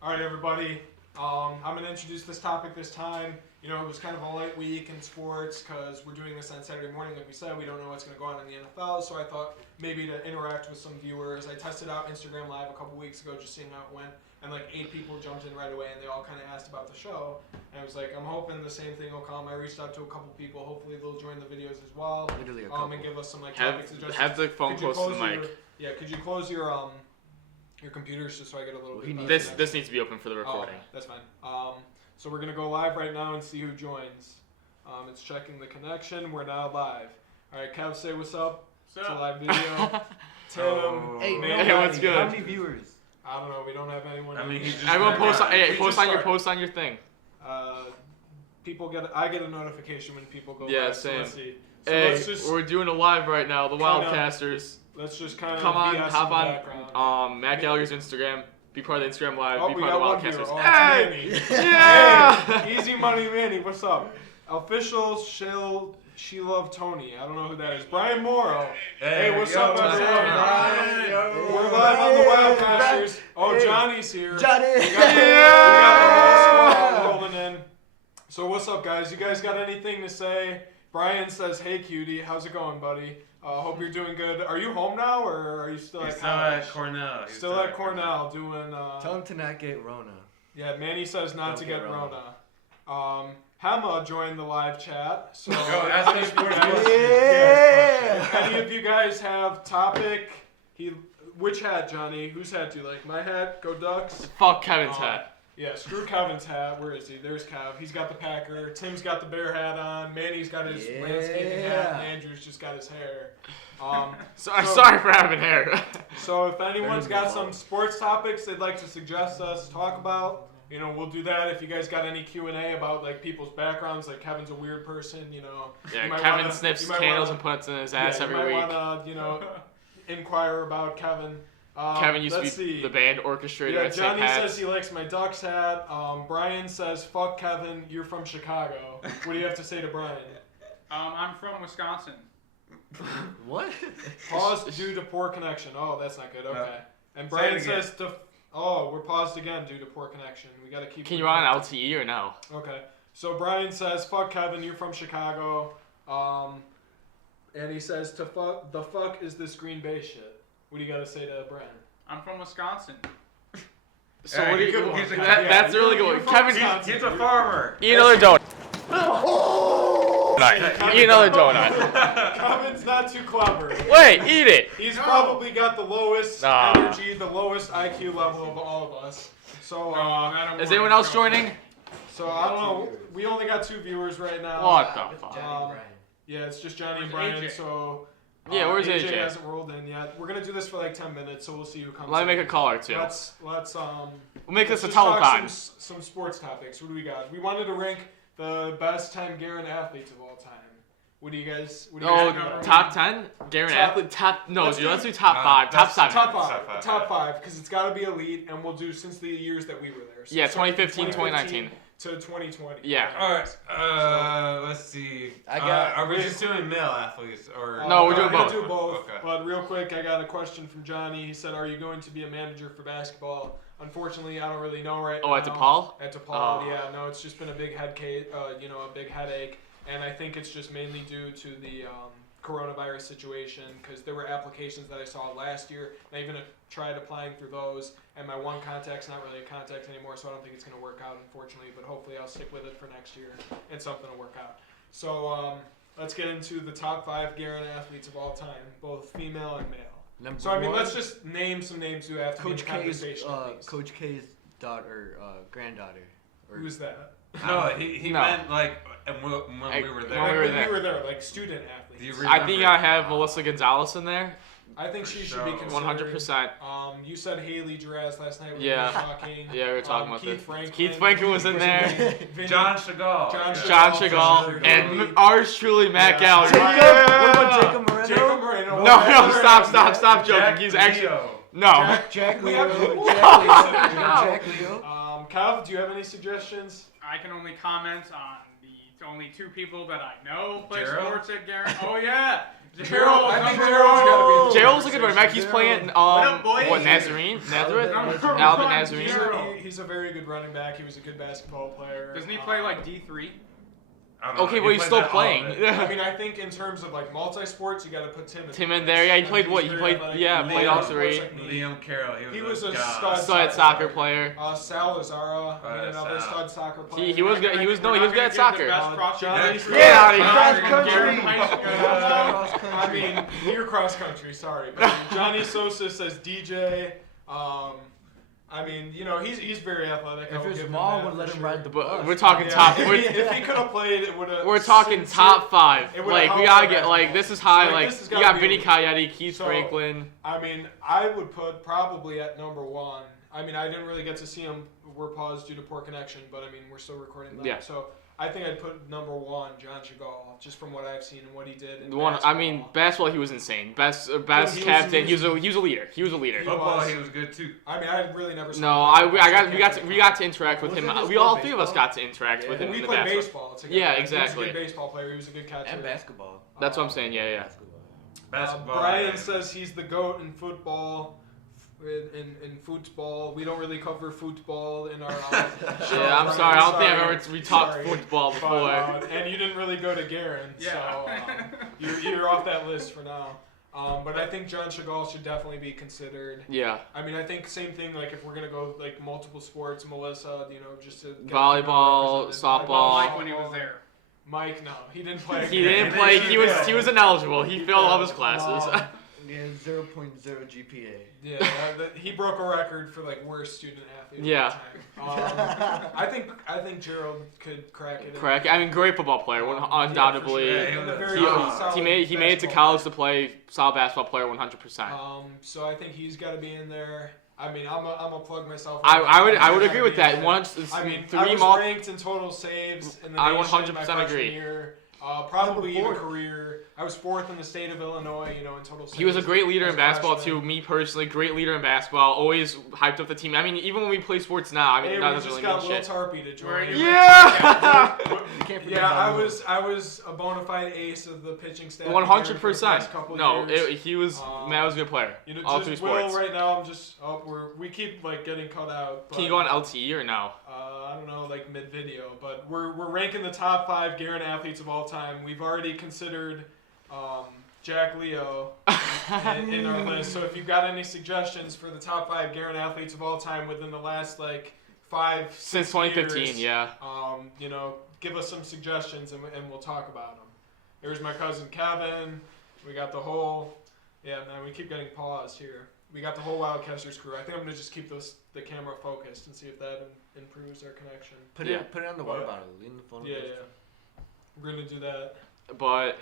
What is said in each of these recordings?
All right, everybody. I'm going to introduce this topic this time. You know, it was kind of a light week in sports because we're doing this on Saturday morning. Like we said, we don't know what's going to go on in the NFL, so I thought maybe to interact with some viewers. I tested out Instagram Live a couple weeks ago just seeing how it went, and like 8 people jumped in right away, and they all kind of asked about the show. And I was like, I'm hoping the same thing will come. I reached out to a couple people. Hopefully they'll join the videos as well. Literally a couple. And give us some like topic suggestions. Have the phone close to the mic. Could you close your computers just so I get a little bit better This needs to be open for the recording. Oh, that's fine. So we're going to go live right now and see who joins. It's checking the connection. We're now live. All right, Kev, say what's up. It's a live video. Tim. Hey, what's good? How many viewers? I don't know. We don't have anyone. I mean, everyone post on your thing. I get a notification when people go Yeah, live. same. So let's see. We're doing a live right now. The Wildcasters. Let's just kind of come on, BS hop in the background. on Matt Gallagher's Instagram. Be part of the Instagram Live. Oh, be we part of got the one Wildcasters. viewer. Hey! Manny. Yeah! Hey, Easy Money Manny, what's up? Official She Love Tony. I don't know who that is. Brian Morrow. Hey, what's up, everyone? Brian. We're live on the Wildcasters. Oh, Johnny's here. Johnny! We got the whole squad rolling in. So what's up, guys? You guys got anything to say? Brian says, hey, cutie. How's it going, buddy? Hope you're doing good. Are you home now, or are you still at college? Still at Cornell. Still at Cornell doing... Tell him to not get Rona. Yeah, Manny says not to get Rona. Hama joined the live chat. So ask me sports. If any of you guys have topic, which hat, Johnny? Whose hat do you like? My hat? Go Ducks? Fuck Kevin's hat. Yeah, screw Kevin's hat. Where is he? There's Kev. He's got the Packer. Tim's got the bear hat on. Manny's got his landscaping hat. And Andrew's just got his hair. Sorry for having hair. So if anyone's got some sports topics they'd like to suggest us talk about, you know, we'll do that. If you guys got any Q&A about like people's backgrounds, like Kevin's a weird person, you know. Yeah, Kevin sniffs candles and puts it in his ass every week. You might want to, you know, inquire about Kevin. Kevin used to be the band orchestrator at St. Johnny Pat's. says he likes my Ducks hat. Brian says, fuck Kevin, you're from Chicago. What do you have to say to Brian? I'm from Wisconsin. What? Paused due to poor connection. Oh, that's not good. Okay. And Brian says, we're paused again due to poor connection. We got to keep... Can you run on LTE or no? Okay. So Brian says, fuck Kevin, you're from Chicago. And he says, the fuck is this Green Bay shit? What do you got to say to Brian? I'm from Wisconsin. So what do you... That's a really good one. Kevin, he's a farmer. Eat another donut. Eat another donut. Kevin's not too clever. Wait, eat it. He's probably got the lowest energy, the lowest IQ level of all of us. So, is anyone else joining? So, I don't know. We only got 2 viewers right now. What the fuck? Yeah, it's just Johnny and Brian, AJ? So... Yeah, where's AJ? AJ? Hasn't rolled in yet. We're going to do this for like 10 minutes, so we'll see who comes Let me in. make a call or two. We'll make this a talk telethon. Some sports topics. What do we got? We wanted to rank the best time Guerin athletes of all time. What do you guys top 10? Guerin athlete? Let's do top 5. Top 7. Top 5, because it's got to be elite, and we'll do since the years that we were there. So 2015, 2019. To 2020. Yeah. Alright, let's see. Are we just doing male athletes? Or no, we're doing both. Do both. Okay. But real quick, I got a question from Johnny. He said, are you going to be a manager for basketball? Unfortunately, I don't really know right now. At DePaul? At DePaul, yeah. No, it's just been a big a big headache. And I think it's just mainly due to the coronavirus situation, because there were applications that I saw last year, and I even tried applying through those, and my one contact's not really a contact anymore, so I don't think it's going to work out, unfortunately, but hopefully I'll stick with it for next year, and something will work out. So let's get into the top 5 Guerin athletes of all time, both female and male. Let's just name some names who have to be in the conversation. Coach K's granddaughter. Who's that? No, he meant like when we were there. When we were there, like student athletes. I think I have Melissa Gonzalez in there. I think she should be considered. 100%. You said Haley Giraz last night when we were talking. Yeah, we were talking about Keith this. Franklin. Keith Franklin was in there. John Chagall. John Chagall. And ours truly, Matt Gallagher. What about Jacob Moreno? Jacob Moreno. No, stop joking. He's actually... No. Jack Leo. Kev, do you have any suggestions? I can only comment on the only 2 people that I know play Gerald? sports at Guerin. Oh yeah, Gerald, I think Gerald's got to be. Gerald's a good running back. He's playing up, boys? what, Nazarene? Nazareth? Nazarene. Alvin Nazarene. He's a very good running back. He was a good basketball player. Doesn't he play like D3? Okay, but he's still playing. I mean, I think in terms of like multi-sports, you got to put Tim in there. Yeah, he played what? He played, played all three. Liam Carroll. He was a Stud soccer player. Sal Lazara, another stud soccer player. He was good. He was good at soccer. Johnny, I mean, you're cross country. Sorry, but Johnny Sosa says DJ. I mean, you know, he's very athletic. If his mom would let him ride the bus. We're talking top. If he could have played, it would have. We're talking top 5. Like we gotta get like this is high. Like you got Vinny Coyote, Keith Franklin. I mean, I would put probably at number 1. I mean, I didn't really get to see him. We're paused due to poor connection, but I mean, we're still recording that. Yeah. So I think I'd put number 1, John Chagall, just from what I've seen and what he did. I mean, basketball, he was insane. Best captain. He was a leader. He was a leader. Football, he was good too. I mean, I really never. No, we got to interact with him. We all 3 of us got to interact with him. We in the played basketball. baseball together. Yeah, exactly. He was a good baseball player. He was a good catcher. And basketball. That's what I'm saying. Yeah. Basketball. Brian says he's the GOAT in football. In football, we don't really cover football in our. Yeah, I'm sorry. I don't think we talked football before. And you didn't really go to Guerin, so you're off that list for now. But I think John Chagall should definitely be considered. Yeah. I mean, I think same thing. Like if we're gonna go like multiple sports, Melissa, you know, just to get volleyball, softball. Mike when he was there. Mike, no, he didn't play. He didn't play. He was ineligible. He failed all of his classes. Yeah, 0.0 GPA. Yeah, he broke a record for like worst student athlete. Yeah. I think Gerald could crack it. I mean, great football player, undoubtedly. Yeah, he made it to college to play. Solid basketball player, 100%. So I think he's got to be in there. I mean, I'm a plug myself. I would agree with that. I mean, I was ranked in total saves in the nation 100% my freshman agree. year. Probably even career. I was 4th in the state of Illinois, you know, in total. He was a great leader in basketball too. Me personally, great leader in basketball. Always hyped up the team. I mean, even when we play sports now, I mean, that doesn't really mean shit. Tarpey to join. Yeah. I was a bona fide ace of the pitching staff. 100%. No, he was. Matt was a good player. You know, all 3 sports. Right now, I'm just we keep like getting cut out. But, can you go on LTE or no? I don't know, like mid video, but we're ranking the top 5 Guerin athletes of all time. We've already considered Jack Leo in our list. So if you've got any suggestions for the top 5 Guerin athletes of all time within the last like 5 since 2015, years, yeah. You know, give us some suggestions and we'll talk about them. Here's my cousin Kevin. We got the whole. Yeah, man, we keep getting paused here. We got the whole Wildcasters crew. I think I'm gonna just keep the camera focused and see if that improves our connection. Put it on the water bottle. Lean the phone. Yeah. We're gonna do that. But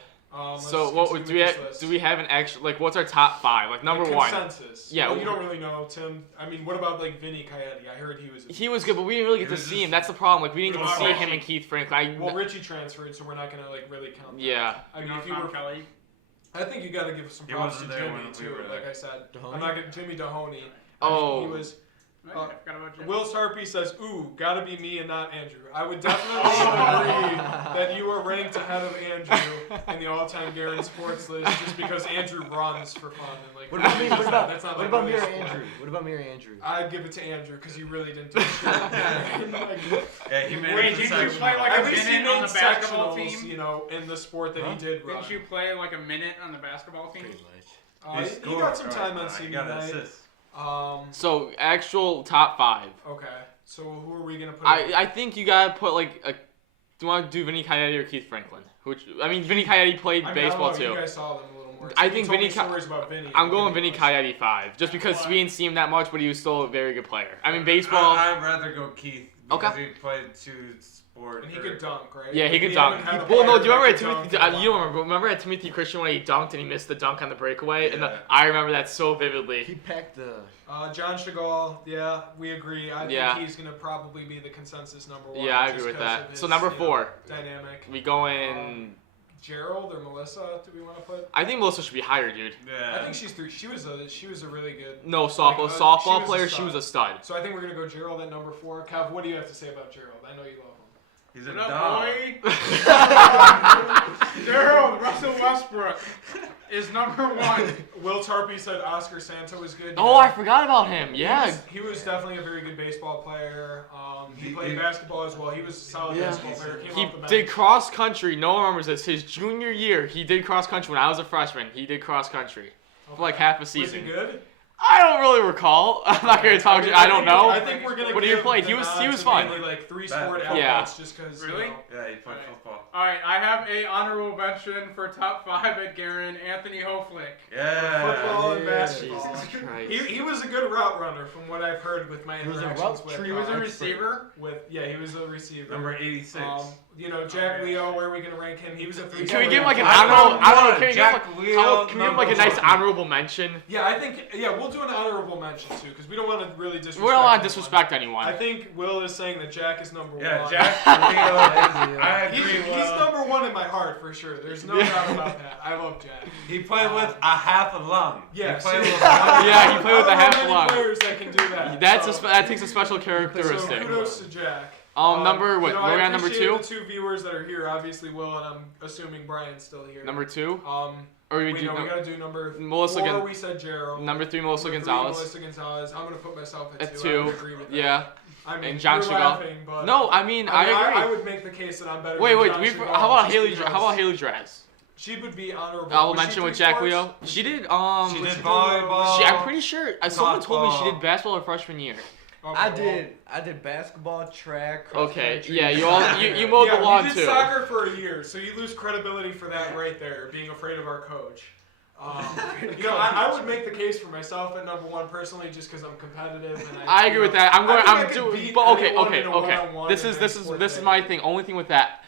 so what do we have an actual like? What's our top 5? Like number like 1. Consensus. Yeah. Well, you don't really know, Tim. I mean, what about like Vinny Coyote? I heard he was. He was good, but we didn't really get to see him. That's the problem. Like we didn't get to see him and Keith Franklin. Well, Richie transferred, so we're not gonna like really count. Yeah. That. I mean, if you were Kelly. I think you got to give some props to Jimmy too. Like I said, I'm not getting Jimmy Dahoney. Oh. He was. I forgot about Jimmy. Will Sarpy says, "Ooh, gotta be me and not Andrew." I would definitely agree that you are ranked ahead of Andrew in the all-time Guerin sports list, just because Andrew runs for fun and like. What about me? What about me or sport. Andrew? What about me or Andrew? I'd give it to Andrew because you really didn't do shit. Yeah, he made Wait, did you play like a minute on the basketball team? You know, in the sport that he did run. Didn't you play like a minute on the basketball team? Pretty much. He got some time on senior night. So actual top 5. Okay. So who are we gonna put? I think you gotta put like a. Do you want to do Vinny Coyote or Keith Franklin? Vinny Coyote played baseball too. You guys saw them a little more. I think Vinny. I'm going Vinny was. Coyote 5, just because we didn't see him that much, but he was still a very good player. I mean, baseball. I'd rather go Keith because he played 2 sports. And he could dunk, right? Yeah, he could dunk. Well, no, do you remember at Timothy? You don't remember at Timothy Christian when he dunked and he missed the dunk on the breakaway? Yeah. And I remember that so vividly. He packed the. John Chagall, yeah, we agree. I think he's gonna probably be the consensus number 1. Yeah, I agree with that. So number 4. Dynamic. We go in. Gerald or Melissa? Do we want to put? I think Melissa should be higher, dude. Yeah. I think she's 3. She was a really good. No, softball player. She was a stud. So I think we're gonna go Gerald at number 4. Kev, what do you have to say about Gerald? I know you love him. He's a What up, dog. boy? Gerald, Russell Westbrook is number 1. Will Tarpey said Oscar Santa was good. Oh, I forgot about him. Yeah. He was definitely a very good baseball player. He played basketball as well. He was a solid basketball player. He did cross country. No one remembers this. His junior year, he did cross country when I was a freshman. He did cross country for like half a season. Was he good? I don't really recall. I'm not gonna talk. I don't know. I think we're gonna. What did he play? He was fun. Mainly like 3 sport Yeah. athletes, just because. Really? Yeah, he played football. All right, I have a honorable mention for top 5 at Guerin, Anthony Hoflick. Yeah. Football and basketball. Jesus Christ. He was a good route runner from what I've heard with my He was a interactions route with. He was a expert. receiver. He was a receiver. Number 86. Jack Leo, where are we gonna rank him? He was a 3. Can we give him like an I honorable? I don't know. want Can we Jack give Leo, can we give him like a number nice 1. honorable mention? Yeah, I think. Yeah, we'll do an honorable mention too, because we don't want to really disrespect. We don't want to anyone. disrespect anyone. I think Will is saying that Jack is number 1. Yeah, Jack Leo. I agree. He's number 1 in my heart for sure. There's no doubt about that. I love Jack. He played with a half a lung. Yeah, He played see? with Yeah, he played with a I don't know half many lung. players that can do that. That takes a special So characteristic. kudos to Jack. Number what? You know, We're I on number appreciate 2. the 2 viewers that are here. Obviously, Will and I'm assuming Brian's still here. Number 2. Or we we do gotta do number Melissa 4. Gon- We said Gerald. Number 3, Melissa Number 3, Gonzalez. Melissa Gonzalez. I'm gonna put myself at At 2. 2. I would agree with that. Yeah. I mean, And John you're Chagall. laughing, but No, I mean I agree. I would make the case that I'm better. Wait, than John how Chagall about just Haley? because How about Haley Draz? She would be honorable. I will Was she mention with 3 Jack sports? Leo. She did. She did she do volleyball. I'm pretty sure. Someone told me she softball. did basketball her freshman year. Okay, I did basketball, track, cross Okay. country. Yeah. You mowed the lawn we did too. soccer for a year, so you lose credibility for that right there, being afraid of our coach. I would make the case for myself at number 1 personally, just because I'm competitive. And I agree with that. I'm could doing. beat But okay. anyone in a Okay. one-on-one This in is any this is sport this is that my I thing. Only thing with that.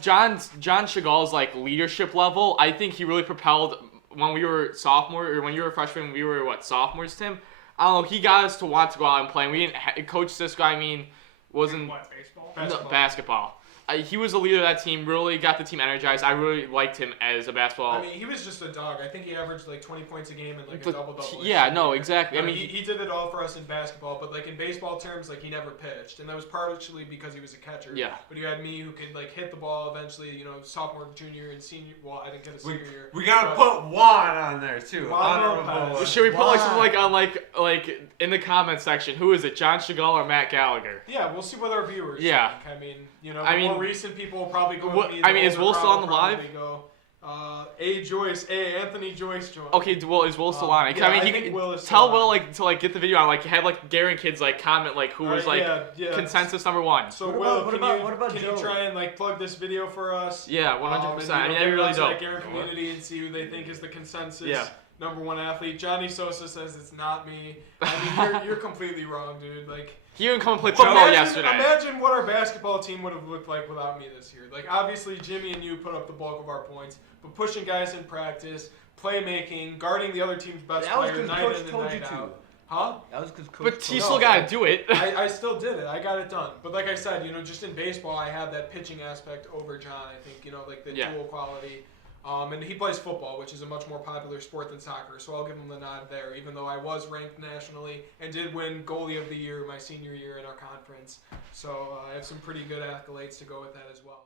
John Chagall's like leadership level. I think he really propelled when we were sophomore or when you were a freshman. We were sophomores, Tim. I don't know. He got us to want to go out and play. And we didn't. Coach Sisko, I mean, wasn't What, baseball? no, basketball. He was the leader of that team. Really got the team energized. I really liked him as a basketball. I mean, he was just a dog. I think he averaged like 20 points a game and like a But double-double. yeah, no, exactly. I mean, he did it all for us in basketball, but like in baseball terms, like he never pitched, and that was partially because he was a catcher. Yeah. But you had me who could like hit the ball eventually. Sophomore, junior, and senior. Well, I didn't get a senior year. We gotta but- put Juan on there too. Juan Honorable. Lopez. should we put like Why? something like on like in the comment section? Who is it? John Chagall or Matt Gallagher? Yeah, we'll see what our viewers. Yeah. think. I mean, the I mean- more recent people will probably go. What- with me. The I mean, is older Will still crowd on the will live? probably Go, Anthony Joyce joined. Okay, well, is Will still on it? 'Cause, yeah, I mean, I he think could Will is tell still Will on. to get the video on. Like, have Guerin kids comment who was yeah. consensus number 1. So What Will, about- can what about you Joe? try and plug this video for us? Yeah, 100%. I mean, that'd be get really out to that dope. Guerin community and see who they think is the consensus Yeah. number 1 athlete. Johnny Sosa says it's not me. I mean, you're completely wrong, dude. Like. He didn't come and play football yesterday. Imagine what our basketball team would have looked like without me this year. Like, obviously, Jimmy and you put up the bulk of our points, but pushing guys in practice, playmaking, guarding the other team's best That was player because night Coach in and told you night to. out. Huh? That was because Coach But told he you. still got to do it. I still did it. I got it done. But like I said, just in baseball, I had that pitching aspect over John. I think, like the Yeah. dual quality. And he plays football, which is a much more popular sport than soccer, so I'll give him the nod there, even though I was ranked nationally and did win goalie of the year my senior year in our conference. So I have some pretty good accolades to go with that as well.